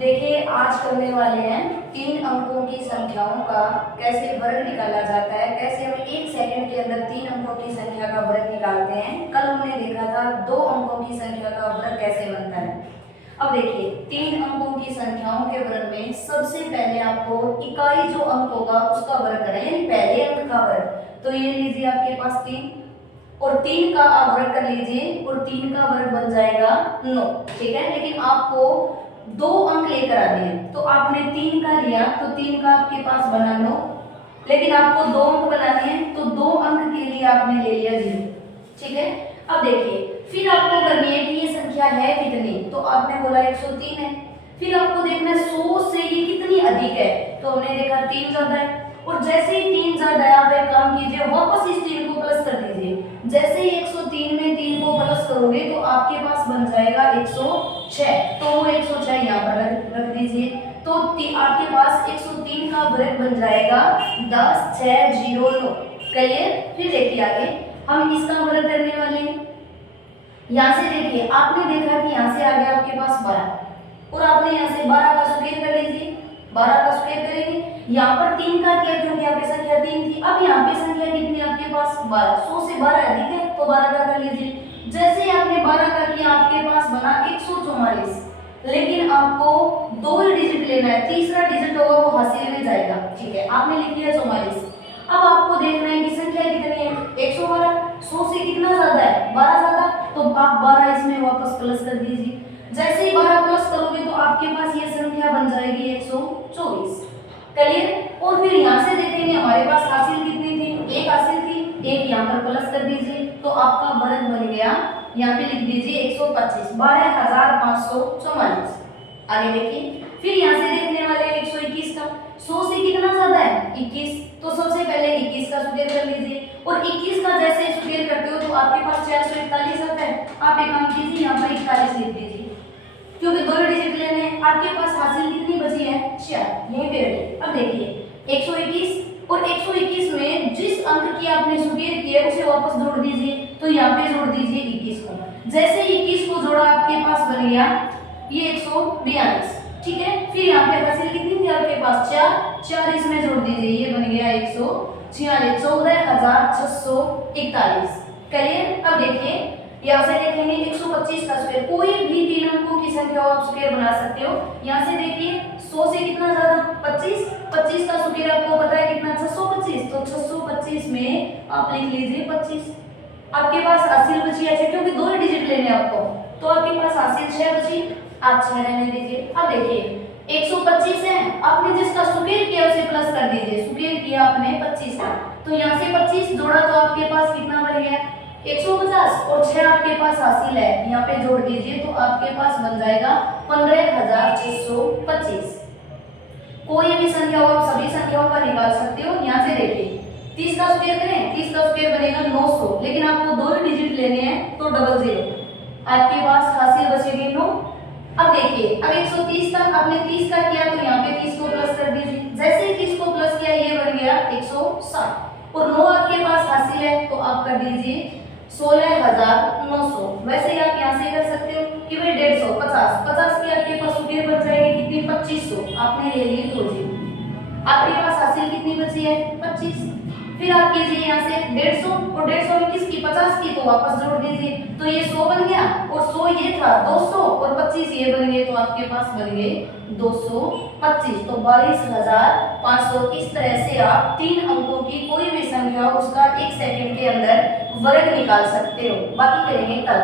देखिए आज करने वाले हैं 3 अंकों की संख्याओं का कैसे वर्ग निकाला जाता है, कैसे हम 1 सेकंड के अंदर 3 अंकों की संख्या का वर्ग निकालते हैं। कल हमने देखा था 2 अंकों की संख्या का वर्ग कैसे बनता है। अब देखिए 3 अंकों की संख्याओं के वर्ग में सबसे पहले आपको इकाई जो अंक होगा उसका वर्ग करना है, यानी पहले अंक का वर्ग। तो ये लीजिए आपके पास 3 और 3 का आप वर्ग कर लीजिए और 3 का वर्ग बन जाएगा 9। ठीक है, लेकिन आपको 2 अंक लेकर आने हैं, तो आपने 3 का लिया तो 3 का आपके पास बना 9, लेकिन आपको 2 अंक बनाने हैं तो 2 अंक के लिए आपने ले लिया 0। ठीक है, अब देखिए फिर आपको करनी है कि ये संख्या है कितनी, तो आपने बोला 103 है। फिर आपको देखना है 100 से ये कितनी अधिक है, तो हमने देखा 3 ज्यादा है, और जैसे ही 3 ज्यादा है आप एक काम कीजिए, वापस इस 3 को प्लस कर दीजिए। जैसे ही 103 में 3 को प्लस करोगे तो आपके पास बन जाएगा 106, तो वो 106 यहाँ पर रख दीजिए। तो आपके पास 103 का वर्ग बन जाएगा 10609। क्लियर। फिर देखिए आगे हम इसका वर्ग करने वाले हैं। यहाँ से देखिए आपने देखा कि यहाँ से आ गया आपके पास 12, और आपने यहाँ से 12 का स्क्वायर कर लीजिए। 12 का स्क्वायर करेंगे, यहाँ पर 3 का किया क्योंकि यहाँ पे संख्या 3 थी। अब यहाँ पे संख्या कितनी आपके पास 12, 100 से 12 अधिक है तो 12 का कर लीजिए। जैसे ही आपने 12 का किया आपके पास बना 144, लेकिन आपको 2 डिजिट लेना है, तीसरा डिजिट होगा वो हासिल में जाएगा। ठीक है, आपने लिख लिया 44। अब आपको देखना है कि संख्या कितनी है 112, 100 से कितना ज्यादा है 12 ज्यादा, तो आप 12 इसमें वापस प्लस कर दीजिए। जैसे ही 12 प्लस करोगे तो आपके पास ये संख्या बन जाएगी 124। क्लियर। और फिर यहाँ से देखेंगे हमारे पास हासिल कितनी थी, 1 हासिल थी, 1 यहाँ पर प्लस कर दीजिए तो आपका वर्ग बन गया, यहाँ पे लिख दीजिए 125, 12544। आगे देखिए फिर यहाँ से देखने वाले हैं 121 का, 100 से कितना ज्यादा है 21, तो सबसे पहले 21 का स्क्वायर कर लीजिए, और 21 का जैसे स्क्वायर करते हो तो आपके पास 441 आता है। आप एक काम कीजिए यहाँ पर 41 लिख दीजिए, क्योंकि 2 डिजिट लेने हैं। आपके पास हासिल कितनी बची है 4, यहीं पे रखिए। अब देखिए 121 और 121 में जिस अंक की आपने स्क्वायर किया उसे वापस जोड़ दीजिए, तो यहाँ पे जोड़ दीजिए 21 को। जैसे 21 को जोड़ा आपके पास बन गया ये 142। ठीक है, फिर यहाँ पे हासिल कितनी थी आपके पास 4 इसमें जोड़ दीजिए, ये बन गया 146, 14641। क्लियर। अब देखिए यहाँ से देखेंगे 125 का स्क्वायर, कोई भी 3 अंकों की संख्या आप स्क्वायर बना सकते हो। यहाँ से देखिए 100 से कितना ज्यादा 25, 25 का स्क्वायर आपको पता है कितना 625, तो 625 में आप लिख लीजिए 25। आपके पास हासिल बची है, क्योंकि 2 डिजिट लेने आपको, तो आपके पास हासिल 6 बची, आप 6 रहने दीजिए। अब देखिए 125 है, आपने जिसका स्क्वायर किया उसे प्लस कर दीजिए, स्क्वायर किया आपने 25 का, तो यहाँ से 25 जोड़ा तो आपके पास कितना बन गया 150, और 6 आपके पास हासिल है, यहाँ पे जोड़ दीजिए तो आपके पास बन जाएगा 15625। कोई भी संख्या हो आप सभी संख्याओं का निकाल सकते हो। यहाँ से देखिए 30 का स्क्वायर करें, 30 का स्क्वायर बनेगा 900, लेकिन आपको 2 डिजिट लेने हैं तो 00, आपके पास हासिल बचेगी 9। अब देखिए अब 130 तक आपने 30 का किया तो यहाँ पे 30 को प्लस कर दीजिए। जैसे ही 30 को प्लस किया ये बन गया 160, और 9 आपके पास हासिल है तो आप कर दीजिए 16900। वैसे ही आप यहाँ से कर सकते हो कि भाई 150, 50 की आपके पास स्क्वायर बच जाएगी कितनी 2500, आपने ले ली 2 जी। आपके पास हासिल कितनी बची है 25। फिर आप कीजिए यहाँ से 150 और 150 में किसकी 50 की, तो वापस जोड़ दीजिए, तो ये 100 बन गया, और 100 ये था 200 और 25 ये बन गए, तो आपके पास बन गए 225, तो 22500। इस तरह से आप 3 अंकों की कोई भी संख्या उसका 1 सेकंड के अंदर वर्ग निकाल सकते हो। बाकी करेंगे कल।